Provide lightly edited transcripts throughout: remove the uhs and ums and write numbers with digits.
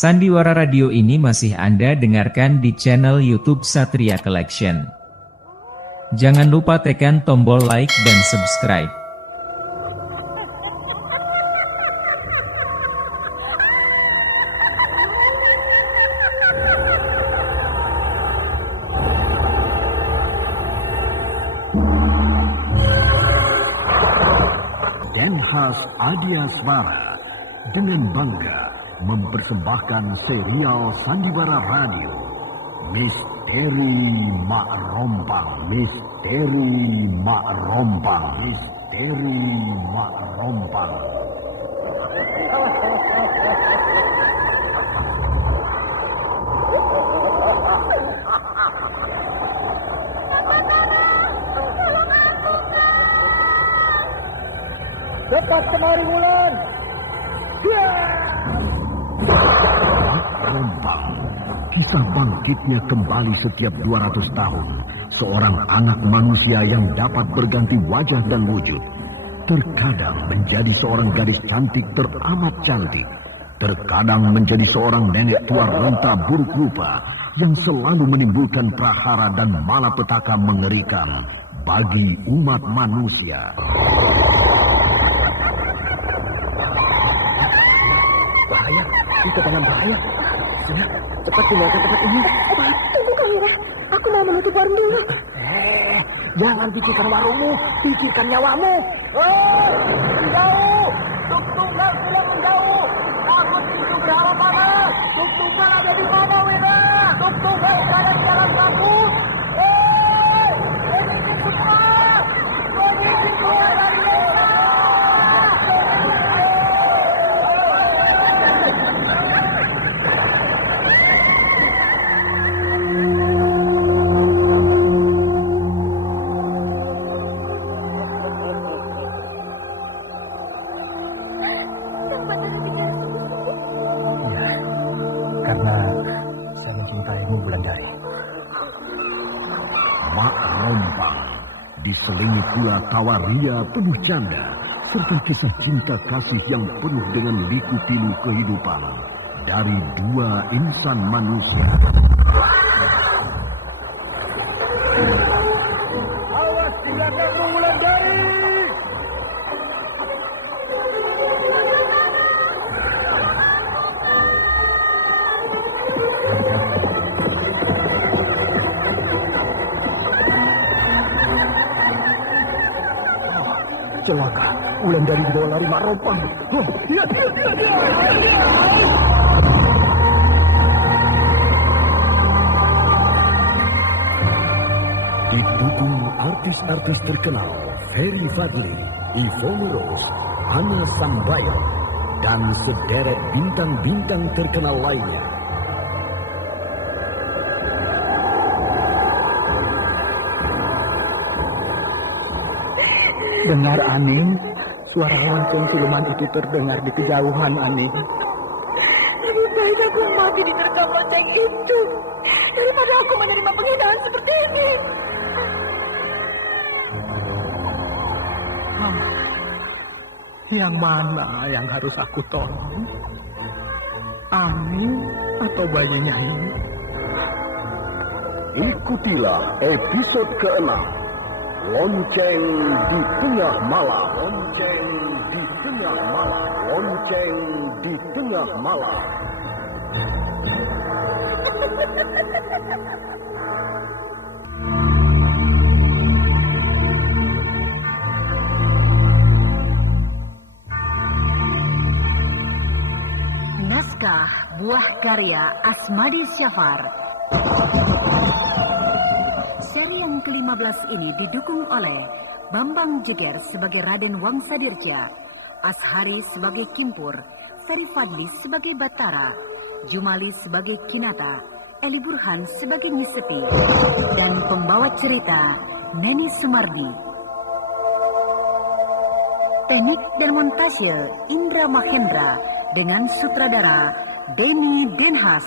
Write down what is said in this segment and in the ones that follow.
Sandiwara Radio ini masih Anda dengarkan di channel YouTube Satria Collection. Jangan lupa tekan tombol like dan subscribe. Denhas Adiasmara dengan bangga mempersembahkan serial Sandiwara Radio Misteri Mak Rompang, Misteri Mak Rompang, Misteri Mak Rompang. Cepat kemari Wulan. Rompang, kisah bangkitnya kembali setiap 200 tahun. Seorang anak manusia yang dapat berganti wajah dan wujud. Terkadang menjadi seorang gadis cantik teramat cantik. Terkadang menjadi seorang nenek tua renta buruk rupa yang selalu menimbulkan prahara dan malapetaka mengerikan bagi umat manusia. Bahaya, kita dalam bahaya. Sina, cepat tinggalkan tempat ini. Tunggu Kang, aku mau menutup warung dulu. Jangan pikirkan warungmu, pikirkan nyawamu. Menjauh, tuk-tukan sudah menjauh. Aku itu berharap mana? Tuk-tukan ada di mana, Wira? Tuk-tukan berada di jalan bagus. Ini semua, ini keluar dari desa. Karena saya mencintaimu, Wulandari. Mak Rompang diselingi pula tawa ria penuh canda serta kisah cinta kasih yang penuh dengan liku-pilu kehidupan dari dua insan manusia. Awas di belakangmu, Wulandari! Celaka, Wulandari dibawa lari Mak Rompang. Dia. Didukung artis-artis terkenal Ferry Fadli, Ivone Rose, Hana Sambayo, dan sederet bintang-bintang terkenal lainnya. Dengar, Aning, suara lonceng siluman itu terdengar di kejauhan, Aning. Lebih baik aku mati di terkam lonceng itu daripada aku menerima penghinaan seperti ini. Yang mana yang harus aku tolong? Aning atau bayinya ini? Ikutilah episode ke-6, Lonceng di Tengah Malam. Lonceng di Tengah Malam. Lonceng di Tengah Malam. Naskah buah karya Asmadi Syafar. Seri yang ke-15 ini didukung oleh Bambang Juger sebagai Raden Wangsadirja, Ashari sebagai Kimpur, Ferry Fadli sebagai Batara, Jumali sebagai Kinata, Eli Burhan sebagai Nisepi, dan pembawa cerita Neni Sumardi. Teknik dan montase Indra Mahendra dengan sutradara Denny Denhas.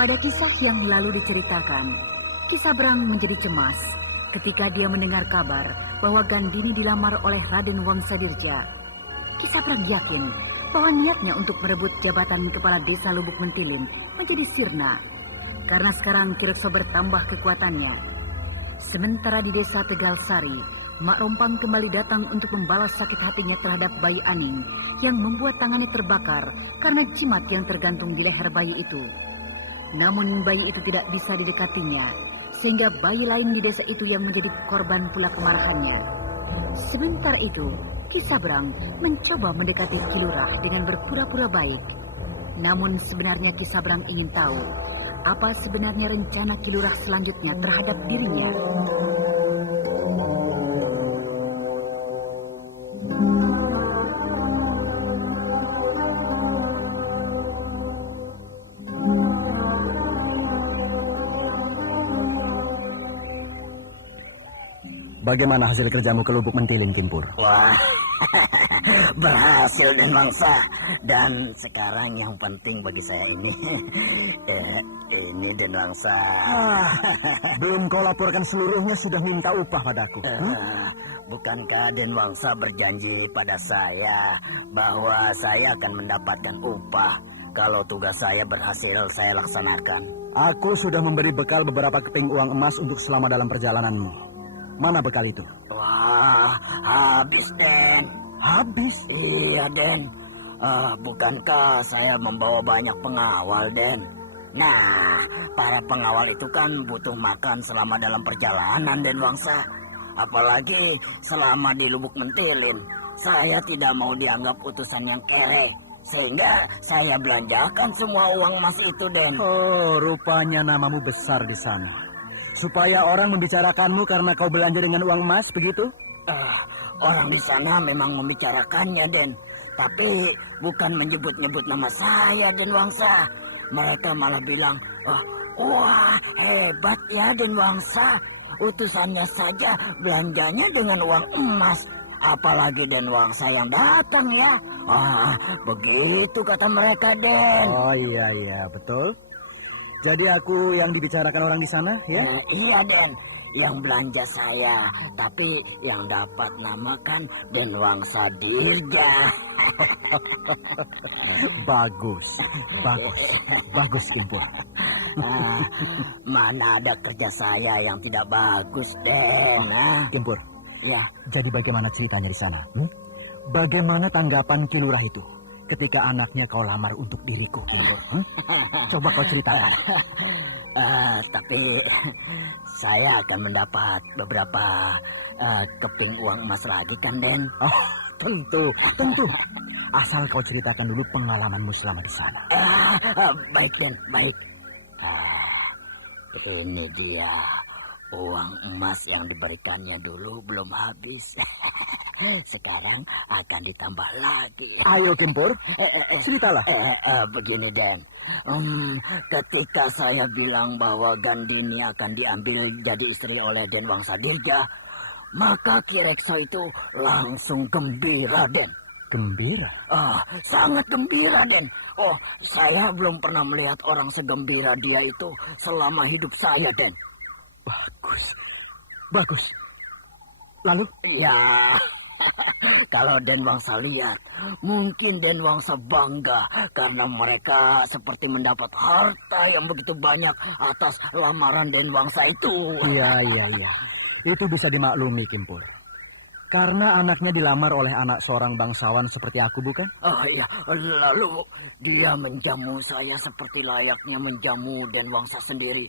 Pada kisah yang lalu diceritakan, Ki Sabrang menjadi cemas ketika dia mendengar kabar bahwa Gandini dilamar oleh Raden Wangsadirja. Ki Sabrang yakin bahwa niatnya untuk merebut jabatan kepala desa Lubuk Mentilin menjadi sirna, karena sekarang Ki Rekso bertambah kekuatannya. Sementara di desa Tegal Sari, Mak Rompang kembali datang untuk membalas sakit hatinya terhadap bayi Aning yang membuat tangannya terbakar karena jimat yang tergantung di leher bayi itu. Namun bayi itu tidak bisa didekatinya, sehingga bayi lain di desa itu yang menjadi korban pula kemarahannya. Sebentar itu, Ki Sabrang mencoba mendekati Ki Lurah dengan berpura-pura baik. Namun sebenarnya Ki Sabrang ingin tahu apa sebenarnya rencana Ki Lurah selanjutnya terhadap dirinya. Bagaimana hasil kerjamu ke Lubuk Mentilin, Kimpur? Wah, berhasil Den Wangsa. Dan sekarang yang penting bagi saya ini Den Wangsa. Belum kau laporkan seluruhnya sudah minta upah padaku. Bukankah Den Wangsa berjanji pada saya bahwa saya akan mendapatkan upah kalau tugas saya berhasil saya laksanakan? Aku sudah memberi bekal beberapa keping uang emas untuk selama dalam perjalananmu. Mana bekal itu? Wah, habis Den. Habis? Iya Den. Bukankah saya membawa banyak pengawal Den? Nah, para pengawal itu kan butuh makan selama dalam perjalanan Den Wangsa. Apalagi selama di Lubuk Mentilin. Saya tidak mau dianggap utusan yang kere, sehingga saya belanjakan semua uang emas itu Den. Oh, rupanya namamu besar di sana. Supaya orang membicarakanmu karena kau belanja dengan uang emas, begitu? Orang di sana memang membicarakannya Den, tapi bukan menyebut-nyebut nama saya Den Wangsa. Mereka malah bilang, wah hebat ya Den Wangsa. Utusannya saja belanjanya dengan uang emas. Apalagi Den Wangsa yang datang ya. Wah, begitu kata mereka Den. Oh iya, betul. Jadi aku yang dibicarakan orang di sana, ya? Iya Den, yang belanja saya, tapi yang dapat nama kan Den Wangsa Dirga. Bagus Kimpur. Mana ada kerja saya yang tidak bagus Den. Kimpur, Ya, jadi bagaimana ceritanya di sana? Bagaimana tanggapan Ki Lurah itu ketika anaknya kau lamar untuk diriku, Kimpur? Coba kau ceritakan. Tapi saya akan mendapat beberapa keping uang emas lagi kan Den? Oh, tentu. Asal kau ceritakan dulu pengalamanmu selama di sana. Baik Den, baik. Ini dia uang emas yang diberikannya dulu belum habis. Sekarang akan ditambah lagi. Ayo Kimpur, ceritalah. Begini Den, ketika saya bilang bahwa Gandini akan diambil jadi istri oleh Den Wangsadirja, maka Ki Rekso itu langsung gembira Den. Gembira? Sangat gembira Den. Saya belum pernah melihat orang segembira dia itu selama hidup saya Den. Bagus. Lalu? Ya, kalau Den Wangsa lihat, mungkin Den Wangsa bangga karena mereka seperti mendapat harta yang begitu banyak atas lamaran Den Wangsa itu. Iya. Itu bisa dimaklumi, Kimpur. Karena anaknya dilamar oleh anak seorang bangsawan seperti aku, bukan? Iya, lalu dia menjamu saya seperti layaknya menjamu Den Wangsa sendiri.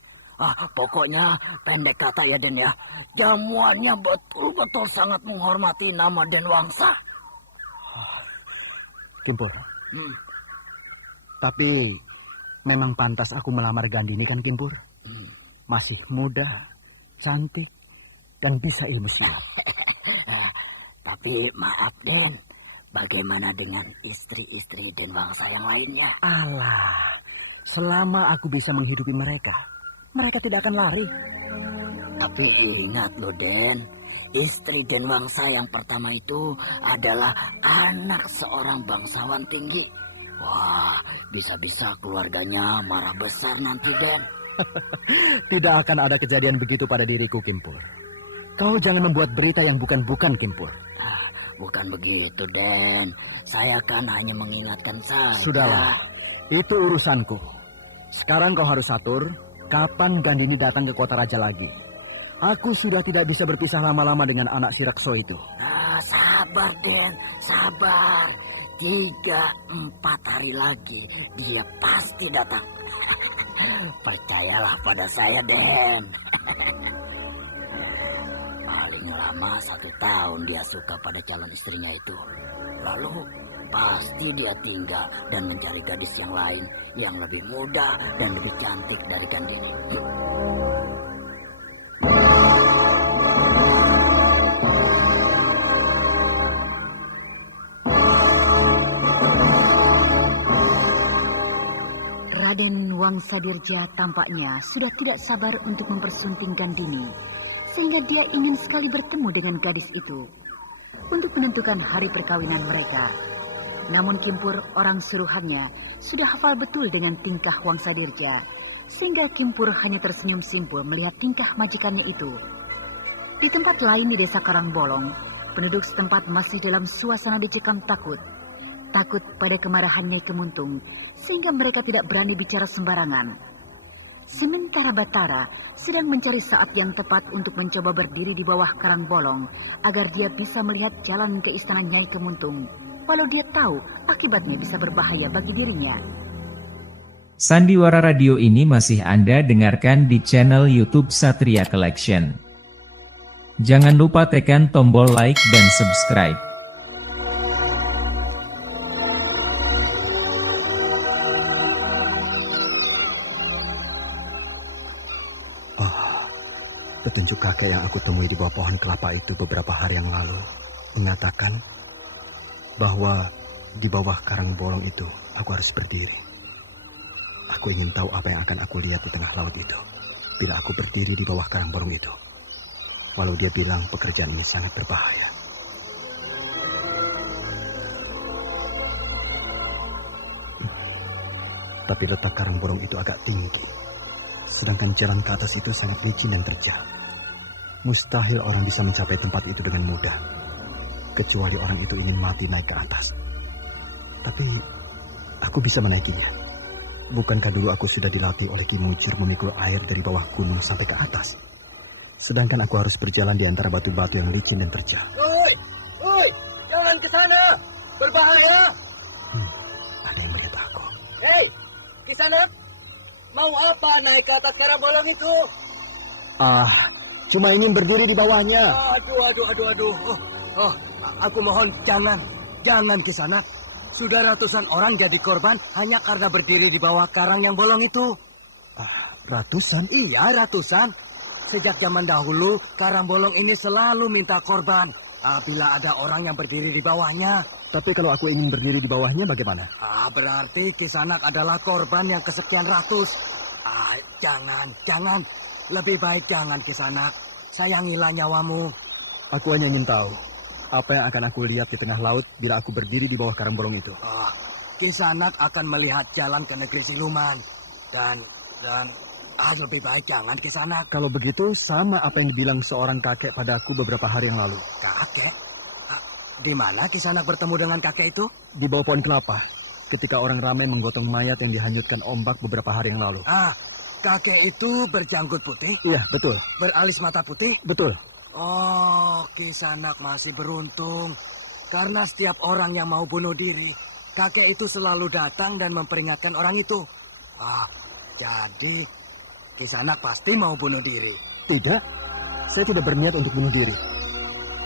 Pokoknya pendek kata ya Den ya, jamuannya betul-betul sangat menghormati nama Den Wangsa. Kimpur, tapi memang pantas aku melamar Gandini kan Kimpur? Masih muda, cantik, dan bisa ilmu silat. Tapi maaf Den, bagaimana dengan istri-istri Den Wangsa yang lainnya? Alah, selama aku bisa menghidupi mereka tidak akan lari. Tapi ingat loh Den, istri Den Wangsa yang pertama itu adalah anak seorang bangsawan tinggi. Wah, bisa-bisa keluarganya marah besar nanti, Den. Tidak akan ada kejadian begitu pada diriku, Kimpur. Kau jangan membuat berita yang bukan-bukan, Kimpur. Bukan begitu, Den. Saya kan hanya mengingatkan saja. Sudahlah, itu urusanku. Sekarang kau harus atur kapan Gandini datang ke kota raja lagi. Aku sudah tidak bisa berpisah lama-lama dengan anak si Rakso itu. Sabar, Den. Sabar. 3-4 hari lagi dia pasti datang. Percayalah pada saya, Den. Paling lama 1 tahun dia suka pada calon istrinya itu. Lalu pasti dia tinggal dan mencari gadis yang lain yang lebih muda dan lebih cantik dari Gandini. Raden Wangsadirja tampaknya sudah tidak sabar untuk mempersunting Gandini, sehingga dia ingin sekali bertemu dengan gadis itu untuk menentukan hari perkawinan mereka. Namun Kimpur, orang suruhannya, sudah hafal betul dengan tingkah Wangsadirja, sehingga Kimpur hanya tersenyum simpul melihat tingkah majikannya itu. Di tempat lain di desa Karangbolong, penduduk setempat masih dalam suasana dicekam takut pada kemarahan Nyai Kemuntung, sehingga mereka tidak berani bicara sembarangan. Sementara Batara sedang mencari saat yang tepat untuk mencoba berdiri di bawah karang bolong agar dia bisa melihat jalan ke istana Nyai Kemuntung, walau dia tahu akibatnya bisa berbahaya bagi dirinya. Sandiwara radio ini masih Anda dengarkan di channel YouTube Satria Collection. Jangan lupa tekan tombol like dan subscribe. Petunjuk kakek yang aku temui di bawah pohon kelapa itu beberapa hari yang lalu mengatakan bahwa di bawah karang bolong itu aku harus berdiri. Aku ingin tahu apa yang akan aku lihat di tengah laut itu bila aku berdiri di bawah karang bolong itu. Walau dia bilang pekerjaan ini sangat berbahaya. Tapi letak karang bolong itu agak tinggi, sedangkan jalan ke atas itu sangat licin dan terjal. Mustahil orang bisa mencapai tempat itu dengan mudah, kecuali orang itu ingin mati naik ke atas. Tapi aku bisa menaikinya. Bukankah dulu aku sudah dilatih oleh Ki Mujur memikul air dari bawah gunung sampai ke atas? Sedangkan aku harus berjalan di antara batu-batu yang licin dan terjal. Woi, jangan ke sana, berbahaya. Ada yang melihat aku. Hei, di sana, mau apa naik ke atas karang bolong itu? Cuma ingin berdiri di bawahnya. Aduh. Aku mohon jangan ke sana. Sudah ratusan orang jadi korban hanya karena berdiri di bawah karang yang bolong itu. Ratusan? Iya, ratusan. Sejak zaman dahulu, karang bolong ini selalu minta korban bila ada orang yang berdiri di bawahnya. Tapi kalau aku ingin berdiri di bawahnya bagaimana? Berarti Kisanak adalah korban yang kesekian ratus. Jangan. Lebih baik jangan Kisanak. Sayangilah nyawamu. Aku hanya ingin tahu apa yang akan aku lihat di tengah laut bila aku berdiri di bawah karang bolong itu. Kisanak akan melihat jalan ke negeri Siluman. Dan lebih baik jangan Kisanak. Kalau begitu sama apa yang dibilang seorang kakek padaku beberapa hari yang lalu. Kakek? Di mana Kisanak bertemu dengan kakek itu? Di bawah pohon kelapa, ketika orang ramai menggotong mayat yang dihanyutkan ombak beberapa hari yang lalu. Kakek itu berjanggut putih? Iya, betul. Beralis mata putih? Betul. Oh, Kisanak masih beruntung. Karena setiap orang yang mau bunuh diri, kakek itu selalu datang dan memperingatkan orang itu. Jadi Kisanak pasti mau bunuh diri. Tidak, saya tidak berniat untuk bunuh diri.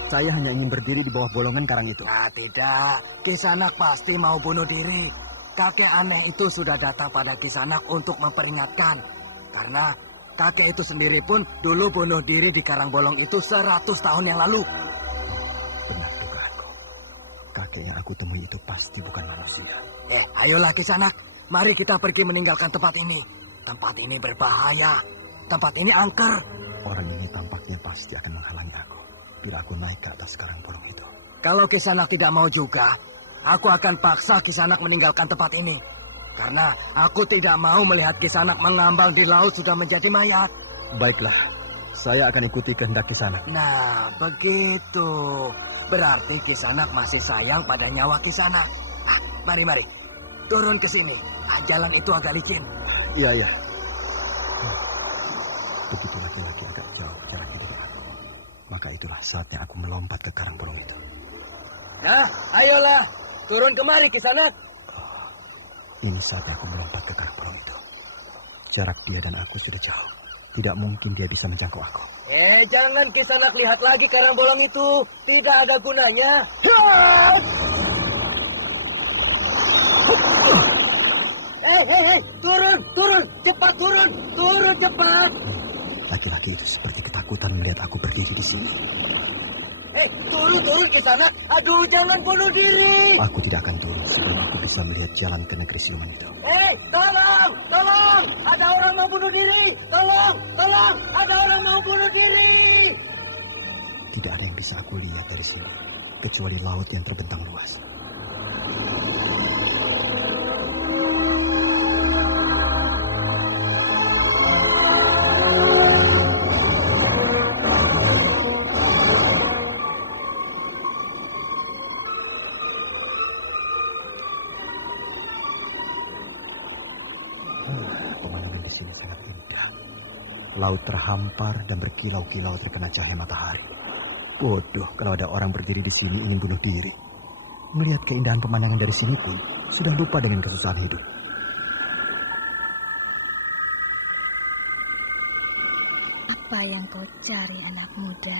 Saya hanya ingin berdiri di bawah bolongan karang itu. Tidak, Kisanak pasti mau bunuh diri. Kakek aneh itu sudah datang pada Kisanak untuk memperingatkan. Karena kakek itu sendiri pun dulu bunuh diri di karang bolong itu 100 tahun yang lalu. Benar dugaanku. Kakek yang aku temui itu pasti bukan manusia. Ayolah Kisanak, mari kita pergi meninggalkan tempat ini. Tempat ini berbahaya. Tempat ini angker. Orang ini tampaknya pasti akan menghalangi aku bila aku naik ke atas karang bolong itu. Kalau Kisanak tidak mau juga, aku akan paksa Kisanak meninggalkan tempat ini. Karena aku tidak mau melihat Kisanak mengambang di laut sudah menjadi mayat. Baiklah, saya akan ikuti kehendak Kisanak. Nah, begitu. Berarti Kisanak masih sayang pada nyawa Kisanak. Ah, mari. Turun ke sini. Jalan itu agak licin. Iya. Begitu laki-laki agak jauh jarak hidup aku. Maka itulah saatnya aku melompat ke karang bolong itu. Nah, ayolah. Turun kemari, Kisanak. Ini saatnya aku melompat ke karang bolong itu. Jarak dia dan aku sudah jauh. Tidak mungkin dia bisa menjangkau aku. Jangan Kisanak lihat lagi karang bolong itu. Tidak ada gunanya. Hei, turun. Cepat turun cepat. Laki-laki itu seperti ketakutan melihat aku berdiri di sini. Turun Kisanak. Aduh, jangan bunuh diri. Aku tidak akan turun sebelum aku bisa melihat jalan ke negeri siluman itu. Tolong. Ada orang mau bunuh diri. Tolong. Ada orang mau bunuh diri. Tidak ada yang bisa aku lihat dari sini, kecuali laut yang terbentang luas. Pemandangan di sini sangat indah. Laut terhampar dan berkilau-kilau terkena cahaya matahari. Bodoh kalau ada orang berdiri di sini ingin bunuh diri. Melihat keindahan pemandangan dari sini pun sudah lupa dengan kesusahan hidup. Apa yang kau cari, anak muda?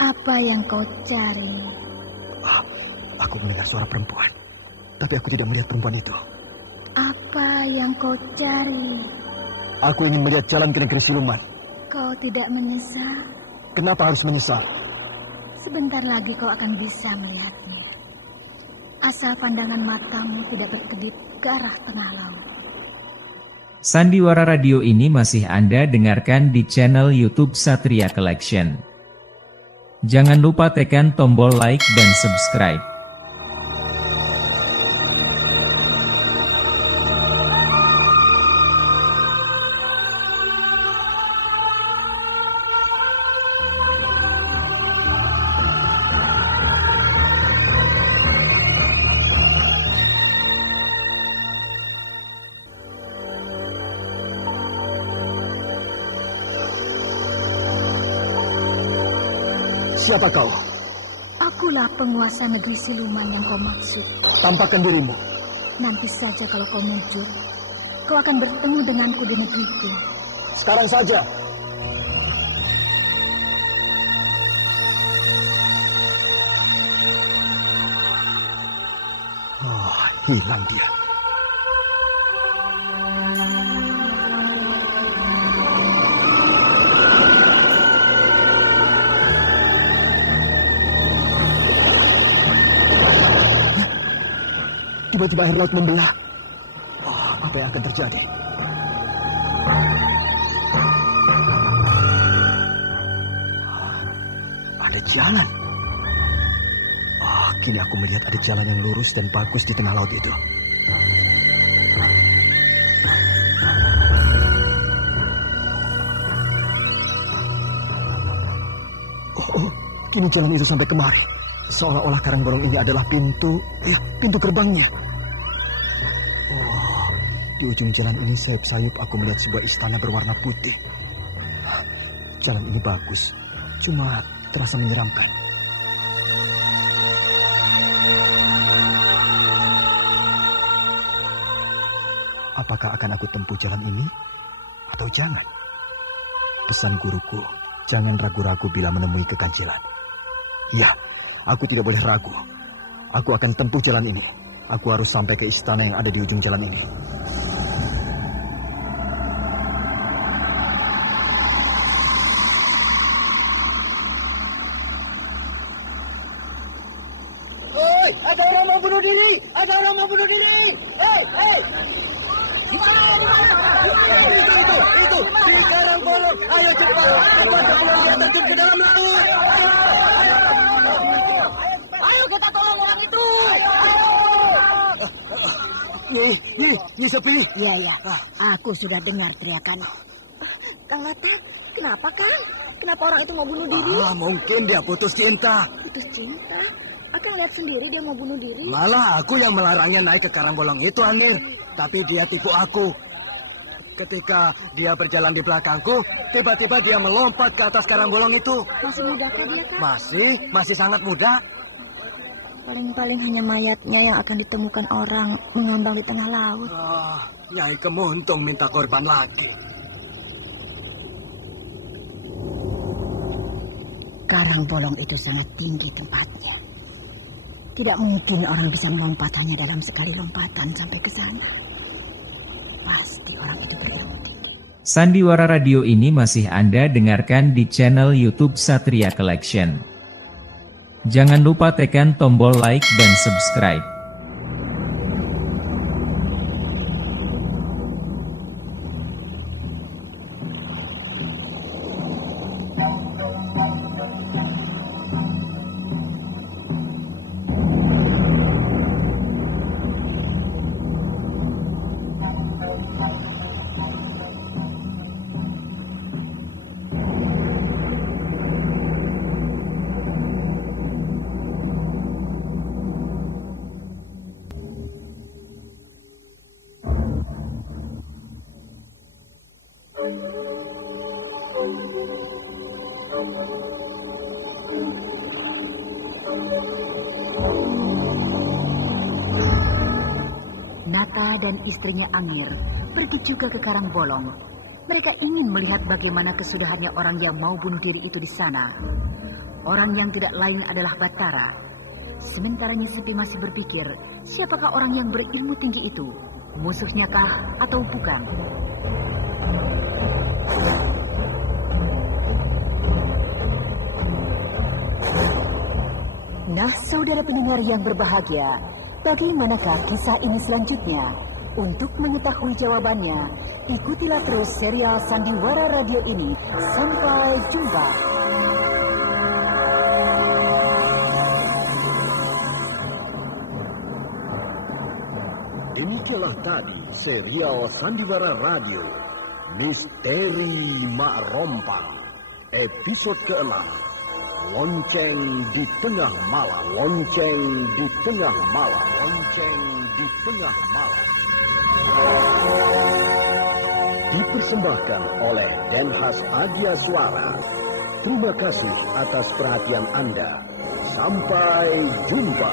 Apa yang kau cari? Aku mendengar suara perempuan, tapi aku tidak melihat perempuan itu. Apa yang kau cari? Aku ingin melihat jalan ke negeri siluman. Kau tidak menyesal? Kenapa harus menyesal? Sebentar lagi kau akan bisa melihatnya. Asal pandangan matamu tidak berkedip ke arah tengah laut. Sandiwara radio ini masih Anda dengarkan di channel YouTube Satria Collection. Jangan lupa tekan tombol like dan subscribe. Siapa kau? Akulah penguasa negeri siluman yang kau maksud. Tampakkan dirimu. Nanti saja kalau kau muncul, kau akan bertemu denganku di negeriku. Sekarang saja. Hilang dia. Tiba-tiba air laut membelah. Apa yang akan terjadi? Ada jalan. Kini aku melihat ada jalan yang lurus dan bagus di tengah laut itu. Kini jalan itu sampai kemari. Seolah-olah karang bolong ini adalah pintu gerbangnya. Di ujung jalan ini sayup-sayup aku melihat sebuah istana berwarna putih. Jalan ini bagus, cuma terasa menyeramkan. Apakah akan aku tempuh jalan ini atau jangan? Pesan guruku, jangan ragu-ragu bila menemui keganjilan. Ya, aku tidak boleh ragu. Aku akan tempuh jalan ini. Aku harus sampai ke istana yang ada di ujung jalan ini. Oi, ada orang mau bunuh diri! Ada orang mau bunuh diri! Hei! Itu! Di karang bolong! Ayo cepat, cepat sebelum dia terjun ke dalam laut. Ayo kita tolong orang itu. Nyi Sepi. Ya, ya. Aku sudah dengar teriakanmu. Kang Latak, kenapa Kang? Kenapa orang itu mau bunuh diri? Mungkin dia putus cinta. Putus cinta? Akang lihat sendiri dia mau bunuh diri. Malah aku yang melarangnya naik ke Karangbolong itu, Angir. Tapi dia tipu aku. Ketika dia berjalan di belakangku, tiba-tiba dia melompat ke atas Karangbolong itu. Masih mudakah dia, Kang? Masih sangat muda. Paling-paling hanya mayatnya yang akan ditemukan orang mengambang di tengah laut. Nyai Kemuntung minta korban lagi. Karangbolong itu sangat tinggi tempatnya. Tidak mungkin orang bisa melompat hanya dalam sekali lompatan sampai ke sana. Pasti orang itu berilmu tinggi. Sandiwara Radio ini masih Anda dengarkan di channel YouTube Satria Collection. Jangan lupa tekan tombol like dan subscribe. Nata dan istrinya Angir pergi juga ke Karangbolong. Mereka ingin melihat bagaimana kesudahannya orang yang mau bunuh diri itu di sana. Orang yang tidak lain adalah Batara. Sementara Nyi masih berpikir, siapakah orang yang berilmu tinggi itu? Musuhnya kah atau bukan? Nah, saudara pendengar yang berbahagia, bagaimanakah kisah ini selanjutnya? Untuk mengetahui jawabannya, ikutilah terus serial Sandiwara Radio ini. Sampai jumpa. Demikianlah tadi serial Sandiwara Radio, Misteri Mak Rompang, episode ke-6. Lonceng di tengah malam, lonceng di tengah malam, lonceng di tengah malam. Dipersembahkan oleh Denhas Adia Suara. Terima kasih atas perhatian Anda. Sampai jumpa.